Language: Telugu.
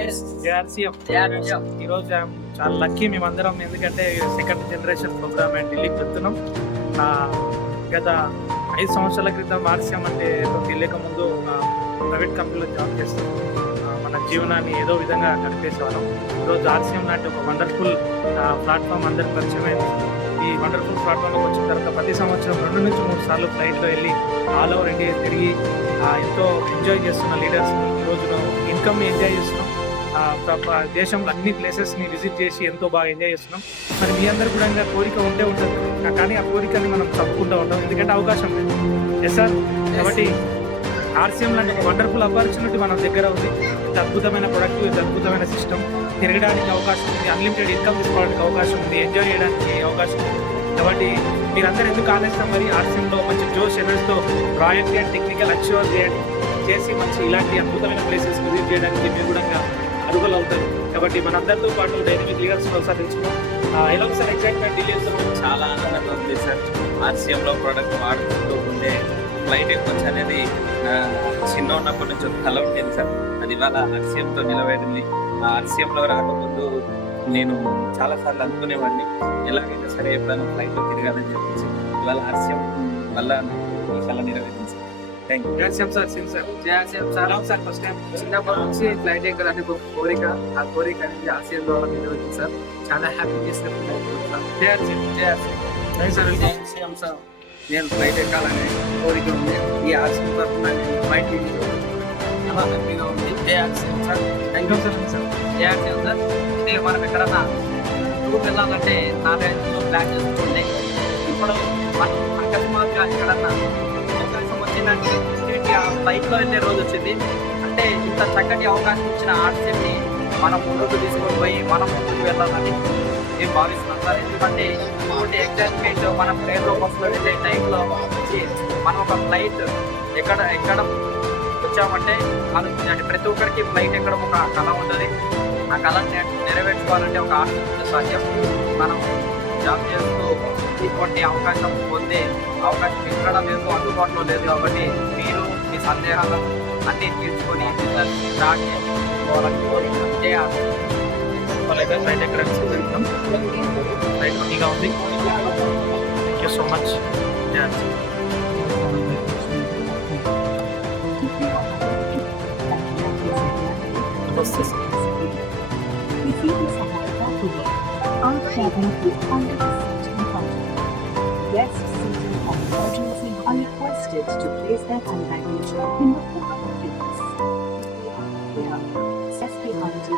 JRCF. ఈరోజు చాలా లక్కీ మేమందరం, ఎందుకంటే సెకండ్ జనరేషన్ ప్రోగ్రామ్ అండ్ ఢిల్లీకి వెళ్తున్నాం. గత 5 సంవత్సరాల క్రితం ఆర్సీఎం అంటే తెలియక ముందు ప్రైవేట్ కంపెనీలో జాబ్ చేస్తాం. మన జీవనాన్ని ఏదో విధంగా గడిపేసేవాళ్ళం. ఈరోజు ఆర్సీఎం లాంటి ఒక వండర్ఫుల్ ప్లాట్ఫామ్ అందరికి పరిచయమైంది. ఈ వండర్ఫుల్ ప్లాట్ఫామ్లోకి వచ్చిన తర్వాత ప్రతి సంవత్సరం 2 నుంచి 3 సార్లు ఫ్లైట్లో వెళ్ళి ఆల్ ఓవర్ ఇండియా తిరిగి ఎంతో ఎంజాయ్ చేస్తున్న లీడర్స్ ఈరోజు ఇన్కమ్ని ఎంజాయ్ చేస్తున్నాం. దేశంలో అన్ని ప్లేసెస్ని విజిట్ చేసి ఎంతో బాగా ఎంజాయ్ చేస్తున్నాం. మరి మీ అందరు కూడా ఇంకా కోరిక ఉంటే ఉంటుంది, కానీ ఆ కోరికని మనం తప్పుకుంటూ ఉంటాం, ఎందుకంటే అవకాశం లేదు. Yes sir. కాబట్టి ఆర్సీఎం లాంటి ఒక వండర్ఫుల్ ఆపర్చునిటీ మన దగ్గర ఉంది. ఇంత అద్భుతమైన ప్రొడక్ట్, ఇంత అద్భుతమైన సిస్టమ్, తిరగడానికి అవకాశం ఉంది, అన్లిమిటెడ్ ఇన్కమ్ తీసుకోవడానికి అవకాశం ఉంది, ఎంజాయ్ చేయడానికి అవకాశం ఉంది. కాబట్టి మీరందరూ ఎందుకు ఆలోచిస్తాం, మరి ఆర్సీఎంలో మంచి జోష్ ఎనర్జీతో రాయల్టీ అండ్ టెక్నికల్ అష్యూర్ చేసి మంచి ఇలాంటి అద్భుతమైన ప్లేసెస్ విజిట్ చేయడానికి మీరు కూడా అర్హులు అవుతారు. కాబట్టి మనందరితో పాటు డైనమిక్ లీడర్స్ ఒకసారి తెలుసుకున్నాం. ఎలా ఉంది సార్ ఎగ్జైట్మెంట్ ఢిల్లీలో? చాలా ఆనందంగా ఉంది సార్. ఆర్సీఎంలో ప్రోడక్ట్ వాడుతూ ఉండే ఫ్లైట్ ఎక్కొచ్చు అనేది చిన్న ఉన్నప్పటి నుంచి ఒక కల ఉండేది సార్. అది ఇవాళ ఆర్సీఎంతో నిలబడింది. ఆ ఆర్సీఎంలో రాకముందు నేను చాలాసార్లు అనుకునేవాడిని, ఎలాగైనా సరే ఎప్పుడైనా ఫ్లైట్లో తిరగాలని చెప్పేసి. ఇవాళ ఆర్సీఎం వల్ల ఈ కళ నెరవేరింది sir. Thank you. JRCF sir first time చిన్నప్పటి నుంచి ఫ్లైట్ ఎక్కాలని ఒక కోరిక, ఆ కోరిక అనేది ఆర్సీఎం ద్వారా నెరవేరింది సార్. చాలా హ్యాపీ చేసినప్పుడు సార్. నేను ఫ్లైట్ ఎక్కాలని కోరిక ఉంది. ఈ ఆర్సీఎం తరఫున నేను ఫ్లైట్ చాలా హ్యాపీగా ఉంది. JRCF sir. Thank you sir. JRCF sir, ఇది మనం ఎక్కడన్నా టూర్ వెళ్ళాలంటే 4 రోజులు ప్లాన్ చేసుకుంటే, ఇప్పుడు మనం అకస్మాత్తుగా ఎక్కడన్నా అవకాశం వచ్చిందంటే బైక్లో వెళ్ళే రోజు వచ్చింది. అంటే ఇంత చక్కటి అవకాశం ఇచ్చిన ఆర్సీఎంని మనం ముందుకు తీసుకొని పోయి మనం ముందుకు వెళ్ళాలని నేను భావిస్తున్నాను సార్. ఎందుకంటే ఇంకోటి ఎగ్జైట్మెంట్, మనం ట్రైన్లో బస్సులో వెళ్ళే టైంలో మనం ఒక ఫ్లైట్ ఎక్కడ వచ్చామంటే ఆలోచించండి. ప్రతి ఒక్కరికి ఫ్లైట్ ఎక్కడం ఒక కళ ఉంటుంది. ఆ కళను నెరవేర్చుకోవాలంటే ఒక ఆర్సీఎం సాధ్యం. మనం జాబ్ చేస్తూ ఇటువంటి అవకాశం పొందే అవకాశం ఎక్కడ లేదు, అందుబాటులో లేదు. కాబట్టి మీరు మీ సందేహాలను అన్నీ తీర్చుకొని బిజినెస్ స్టార్ట్ చేసుకోవాలని కోరిక. వాళ్ళైతే ఫ్లైట్ ఎక్కడ వెళ్తాం, ఫ్లైట్ మనీగా ఉంది. Thank you so much. Guests seated on emergency are requested to place their hand baggage in the forward bins. We have access behind you.